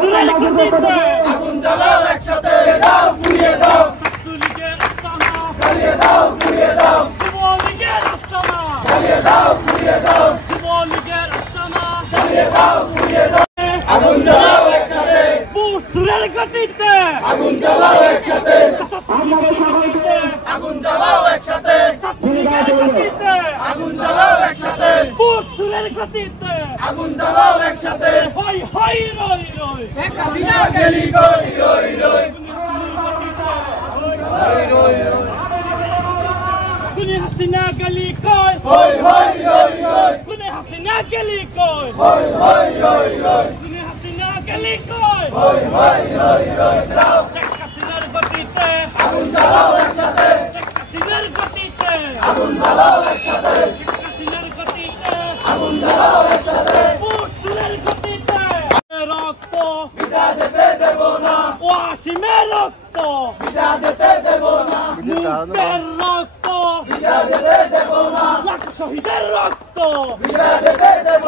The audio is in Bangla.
চুরের গতিতে আগুন জ্বালাও একসাথে দাও পুড়িয়ে দাও ছাত্রলীগের আস্তানা জ্বালিয়ে দাও পুড়িয়ে দাও যুবলীগের আস্তানা জ্বালিয়ে দাও পুড়িয়ে দাও যুবলীগের আস্তানা জ্বালিয়ে দাও পুড়িয়ে দাও আগুন জ্বালাও একসাথে চুরের গতিতে আগুন জ্বালাও একসাথে ছাত্রলীগের গতিতে আগুন জ্বালাও একসাথে ছাত্রলীগের গতিতে আগুন জ্বালাও একসাথে চুরের গতিতে আগুন জ্বালাও একসাথে হই হই রই রই হাসিনা গেলি কই রই রই রই রই কুনি হাসিনা গলি কই হই হই রই রই কুনি হাসিনা গলি কই হই হই রই রই কুনি হাসিনা গলি কই হই হই রই রই দাও শেখ হাসিনার গতিতে আগুন জ্বালাও একসাথে শেখ হাসিনার গতিতে আগুন জ্বালাও একসাথে শেখ হাসিনার গতিতে আগুন জ্বালাও একসাথে চুরের গতিতে রক্ত বিটা যেতে দেব না ওয়াসিমের রক্ত বিটা যেতে দেব না মুক্তের রক্ত বিটা যেতে দেব না লাখ শহীদের রক্ত বিটা যেতে দেব